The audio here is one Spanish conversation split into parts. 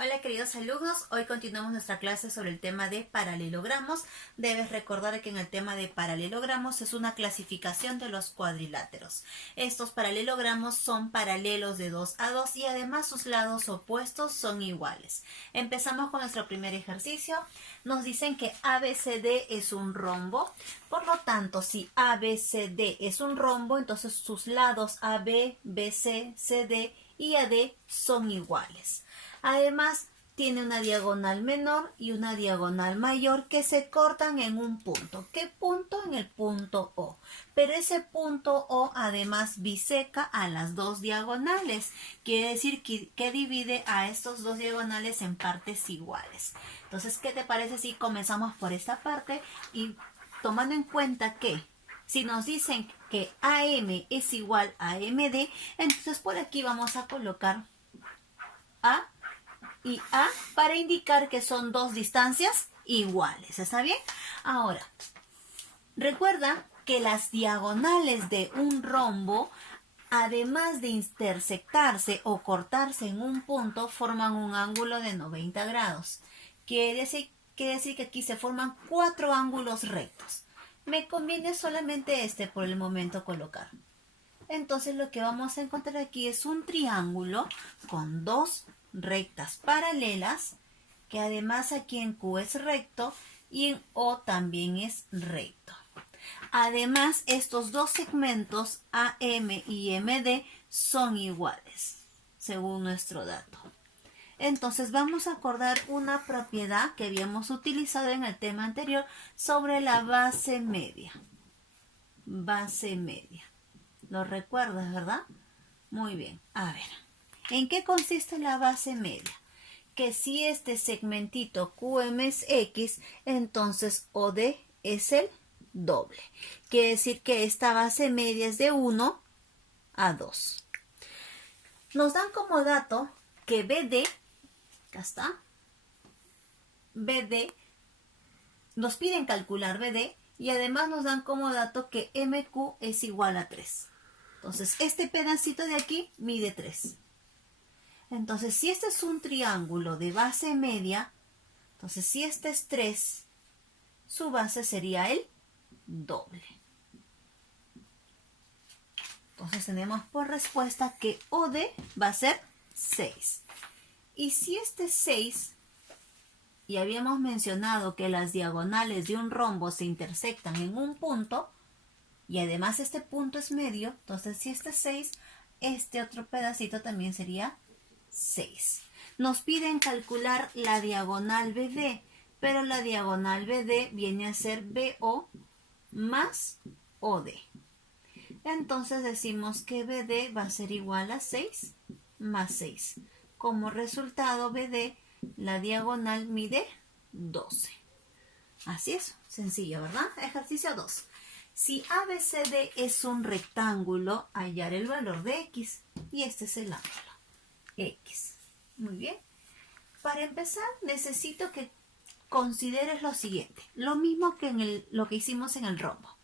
Hola queridos alumnos, hoy continuamos nuestra clase sobre el tema de paralelogramos. Debes recordar que en el tema de paralelogramos es una clasificación de los cuadriláteros. Estos paralelogramos son paralelos de 2 a 2 y además sus lados opuestos son iguales. Empezamos con nuestro primer ejercicio. Nos dicen que ABCD es un rombo. Por lo tanto, si ABCD es un rombo, entonces sus lados AB, BC, CD y AD son iguales. Además, tiene una diagonal menor y una diagonal mayor que se cortan en un punto. ¿Qué punto? En el punto O. Pero ese punto O además biseca a las dos diagonales. Quiere decir que divide a estos dos diagonales en partes iguales. Entonces, ¿qué te parece si comenzamos por esta parte? Y tomando en cuenta que si nos dicen que AM es igual a MD, entonces por aquí vamos a colocar A y A para indicar que son dos distancias iguales. ¿Está bien? Ahora, recuerda que las diagonales de un rombo, además de intersectarse o cortarse en un punto, forman un ángulo de 90 grados. Quiere decir que aquí se forman 4 ángulos rectos. Me conviene solamente este por el momento colocar. Entonces lo que vamos a encontrar aquí es un triángulo con dos rectas paralelas, que además aquí en Q es recto y en O también es recto. Además, estos dos segmentos AM y MD son iguales, según nuestro dato. Entonces vamos a acordar una propiedad que habíamos utilizado en el tema anterior sobre la base media. Base media. ¿Lo recuerdas, verdad? Muy bien. A ver, ¿en qué consiste la base media? Que si este segmentito QM es X, entonces OD es el doble. Quiere decir que esta base media es de 1 a 2. Nos dan como dato que BD, acá está, BD, nos piden calcular BD y además nos dan como dato que MQ es igual a 3. Entonces, este pedacito de aquí mide 3. Entonces, si este es un triángulo de base media, entonces si este es 3, su base sería el doble. Entonces, tenemos por respuesta que OD va a ser 6. Y si este es 6, y habíamos mencionado que las diagonales de un rombo se intersectan en un punto, y además este punto es medio, entonces si este es 6, este otro pedacito también sería 6. Nos piden calcular la diagonal BD, pero la diagonal BD viene a ser BO más OD. Entonces decimos que BD va a ser igual a 6 más 6. Como resultado BD, la diagonal mide 12. Así es, sencillo, ¿verdad? Ejercicio 2. Si ABCD es un rectángulo, hallar el valor de X. Y este es el ángulo. X. Muy bien. Para empezar, necesito que consideres lo siguiente. Lo mismo que lo que hicimos en el rombo.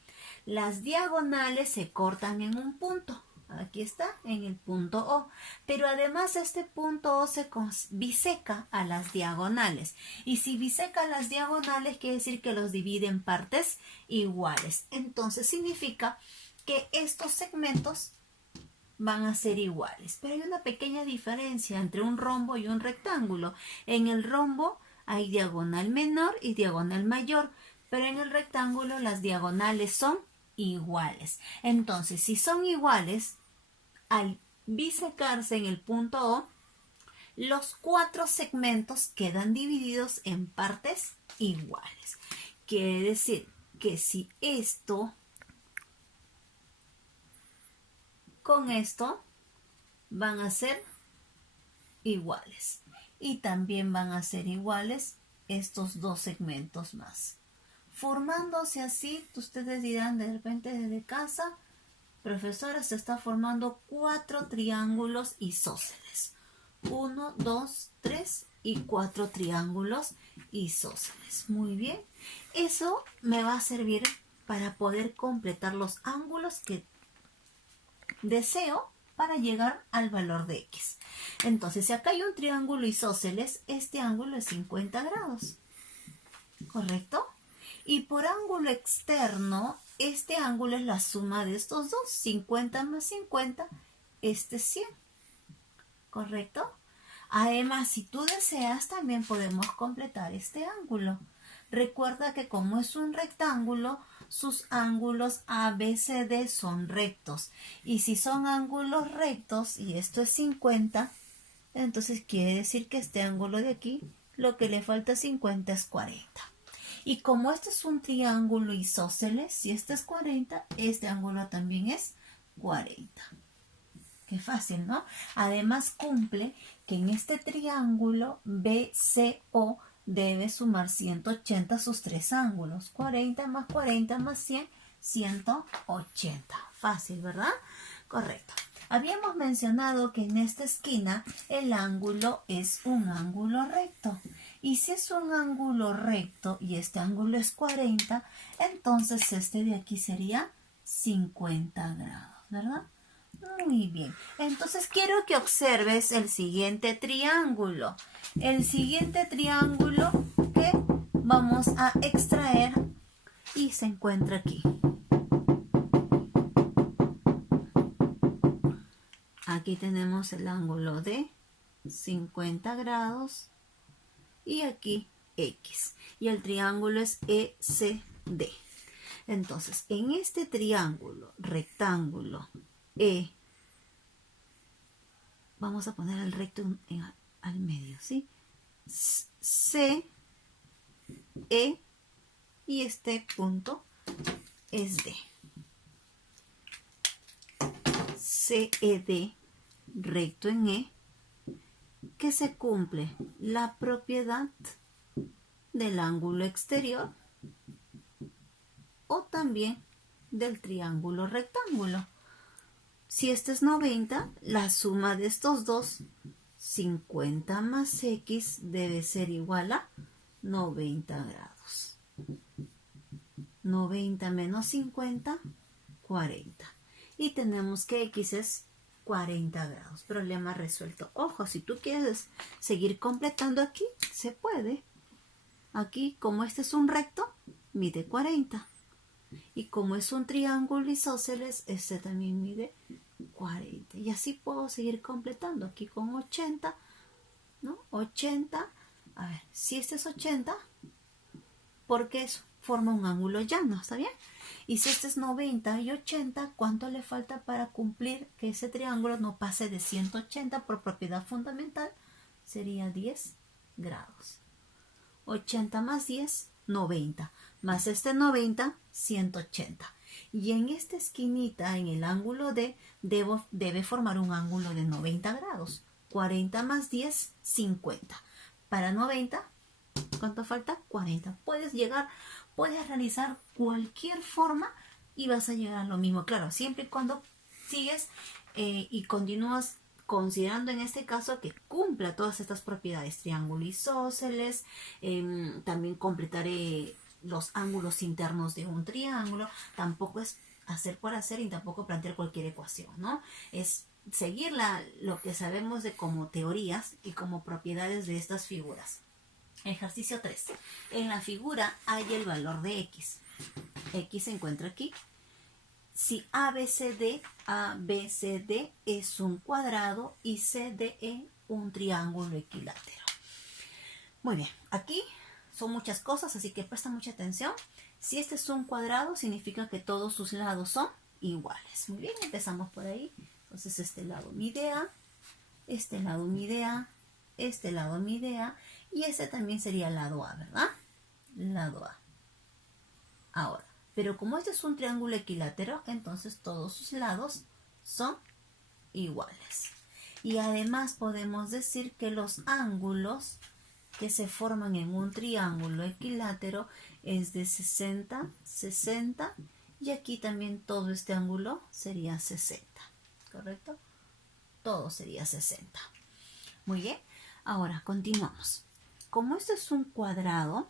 Las diagonales se cortan en un punto. Aquí está, en el punto O. Pero además este punto O se biseca a las diagonales. Y si biseca las diagonales, quiere decir que los divide en partes iguales. Entonces significa que estos segmentos van a ser iguales. Pero hay una pequeña diferencia entre un rombo y un rectángulo. En el rombo hay diagonal menor y diagonal mayor, pero en el rectángulo las diagonales son iguales. Entonces, si son iguales, al bisecarse en el punto O, los 4 segmentos quedan divididos en partes iguales. Quiere decir que si esto con esto van a ser iguales. Y también van a ser iguales estos dos segmentos más. Formándose así, ustedes dirán de repente desde casa, profesora, se está formando 4 triángulos isósceles. 1, 2, 3 y 4 triángulos isósceles. Muy bien. Eso me va a servir para poder completar los ángulos que deseo para llegar al valor de X. Entonces, si acá hay un triángulo isósceles, este ángulo es 50 grados. ¿Correcto? Y por ángulo externo, este ángulo es la suma de estos dos. 50 más 50, este es 100. ¿Correcto? Además, si tú deseas, también podemos completar este ángulo. Recuerda que como es un rectángulo, sus ángulos ABCD son rectos. Y si son ángulos rectos, y esto es 50, entonces quiere decir que este ángulo de aquí, lo que le falta 50 es 40. Y como este es un triángulo isósceles, si este es 40, este ángulo también es 40. Qué fácil, ¿no? Además cumple que en este triángulo BCO debe sumar 180 a sus tres ángulos. 40 más 40 más 100, 180. Fácil, ¿verdad? Correcto. Habíamos mencionado que en esta esquina el ángulo es un ángulo recto. Y si es un ángulo recto y este ángulo es 40, entonces este de aquí sería 50 grados, ¿verdad? Muy bien. Entonces quiero que observes el siguiente triángulo. El siguiente triángulo que vamos a extraer y se encuentra aquí. Aquí tenemos el ángulo de 50 grados y aquí X. Y el triángulo es ECD. Entonces, en este triángulo rectángulo vamos a poner el recto al medio, ¿sí? C, E y este punto es D. CED, recto en E, que se cumple la propiedad del ángulo exterior o también del triángulo rectángulo. Si este es 90, la suma de estos dos, 50 más X, debe ser igual a 90 grados. 90 menos 50, 40. Y tenemos que X es 40 grados. Problema resuelto. Ojo, si tú quieres seguir completando aquí, se puede. Aquí, como este es un recto, mide 40. Y como es un triángulo isósceles, este también mide 40. Y así puedo seguir completando. Aquí con 80, ¿no? 80. A ver, si este es 80, porque eso forma un ángulo llano, ¿está bien? Y si este es 90 y 80, ¿cuánto le falta para cumplir que ese triángulo no pase de 180 por propiedad fundamental? Sería 10 grados. 80 más 10, 90. Más este 90, 180. Y en esta esquinita, en el ángulo D, debe formar un ángulo de 90 grados. 40 más 10, 50. Para 90, ¿cuánto falta? 40. Puedes realizar cualquier forma y vas a llegar a lo mismo. Claro, siempre y cuando sigues y continúas considerando en este caso que cumpla todas estas propiedades. Triángulo isósceles, también completaré los ángulos internos de un triángulo. Tampoco es hacer por hacer y tampoco plantear cualquier ecuación, ¿no? Es seguir lo que sabemos de como teorías y como propiedades de estas figuras. Ejercicio 3. En la figura hay el valor de X. X se encuentra aquí. Si ABCD es un cuadrado y CDE un triángulo equilátero. Muy bien, aquí son muchas cosas, así que presta mucha atención. Si este es un cuadrado, significa que todos sus lados son iguales. Muy bien, empezamos por ahí. Entonces este lado mide A, este lado mide A, este lado mide A y este también sería el lado A, ¿verdad? Lado A. Ahora, pero como este es un triángulo equilátero, entonces todos sus lados son iguales. Y además podemos decir que los ángulos que se forman en un triángulo equilátero es de 60, 60 y aquí también todo este ángulo sería 60, ¿correcto? Todo sería 60. Muy bien, ahora continuamos. Como esto es un cuadrado,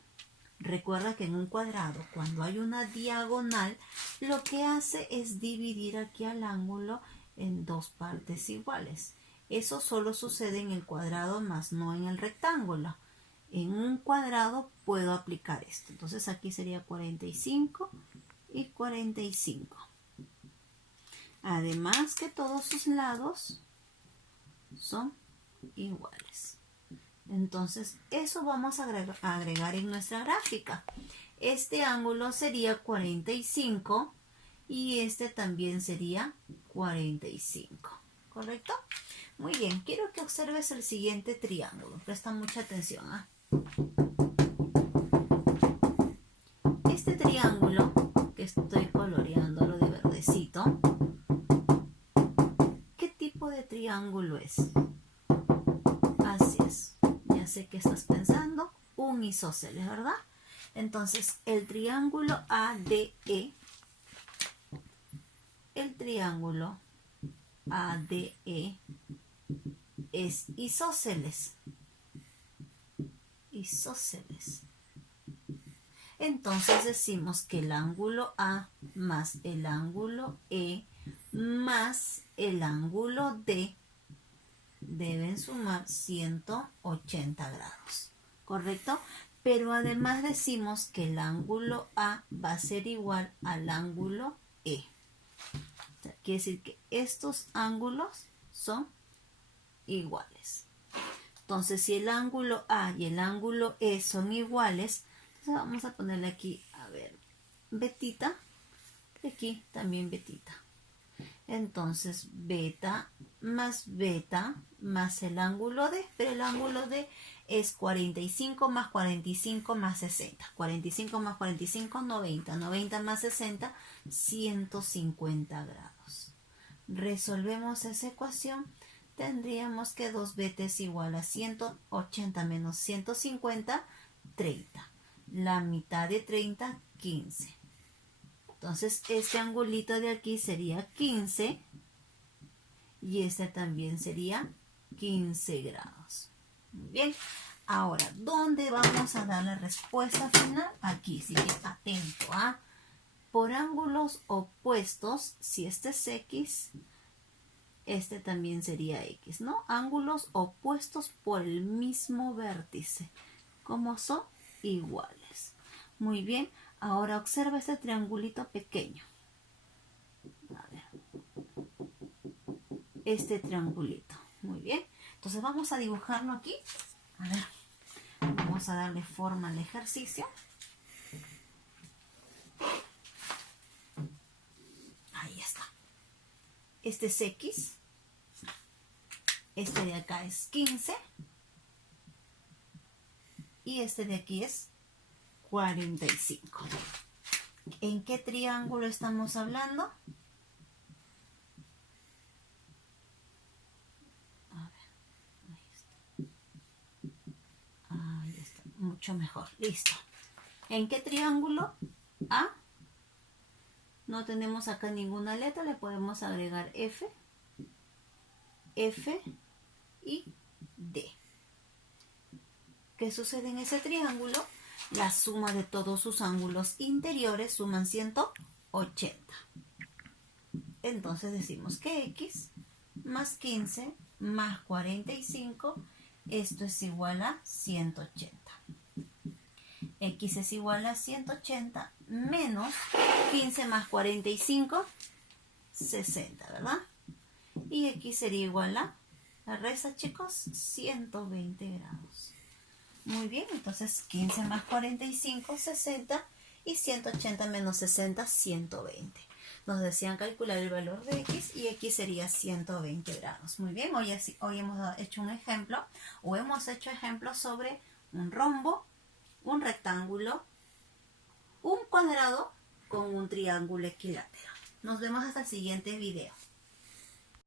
recuerda que en un cuadrado, cuando hay una diagonal, lo que hace es dividir aquí al ángulo en dos partes iguales. Eso solo sucede en el cuadrado, más no en el rectángulo. En un cuadrado puedo aplicar esto. Entonces aquí sería 45 y 45. Además que todos sus lados son iguales. Entonces eso vamos a agregar en nuestra gráfica. Este ángulo sería 45 y este también sería 45. ¿Correcto? Muy bien, quiero que observes el siguiente triángulo. Presta mucha atención. Este triángulo, que estoy coloreándolo de verdecito, ¿qué tipo de triángulo es? Así es, ya sé que estás pensando, un isósceles, ¿verdad? Entonces, el triángulo ADE, es isósceles. Entonces decimos que el ángulo A más el ángulo E más el ángulo D deben sumar 180 grados, ¿correcto? Pero además decimos que el ángulo A va a ser igual al ángulo E. O sea, quiere decir que estos ángulos son iguales. Entonces, si el ángulo A y el ángulo E son iguales, entonces vamos a ponerle aquí, a ver, betita, y aquí también betita. Entonces, beta más el ángulo D, pero el ángulo D es 45 más 45 más 60. 45 más 45, 90. 90 más 60, 150 grados. Resolvemos esa ecuación. Tendríamos que 2 beta es igual a 180 menos 150, 30. La mitad de 30, 15. Entonces, este angulito de aquí sería 15 y este también sería 15 grados. Muy bien. Ahora, ¿dónde vamos a dar la respuesta final? Aquí, sigue atento. Por ángulos opuestos, si este es X, este también sería X, ¿no? Ángulos opuestos por el mismo vértice, como son iguales. Muy bien. Ahora observa este triangulito pequeño. A ver. Este triangulito. Muy bien. Entonces vamos a dibujarlo aquí. A ver. Vamos a darle forma al ejercicio. Ahí está. Este es X. Este de acá es 15. Y este de aquí es 45. ¿En qué triángulo estamos hablando? A ver, ahí está, mucho mejor, listo. ¿En qué triángulo? A. No tenemos acá ninguna letra, le podemos agregar F, F y D. ¿Qué sucede en ese triángulo? La suma de todos sus ángulos interiores suman 180. Entonces decimos que X más 15 más 45, esto es igual a 180. X es igual a 180 menos 15 más 45, 60, ¿verdad? Y X sería igual a, la resta, chicos, 120 grados. Muy bien, entonces 15 más 45, 60 y 180 menos 60, 120. Nos decían calcular el valor de X y X sería 120 grados. Muy bien, hoy hemos hecho un ejemplo o hemos hecho ejemplos sobre un rombo, un rectángulo, un cuadrado con un triángulo equilátero. Nos vemos hasta el siguiente video.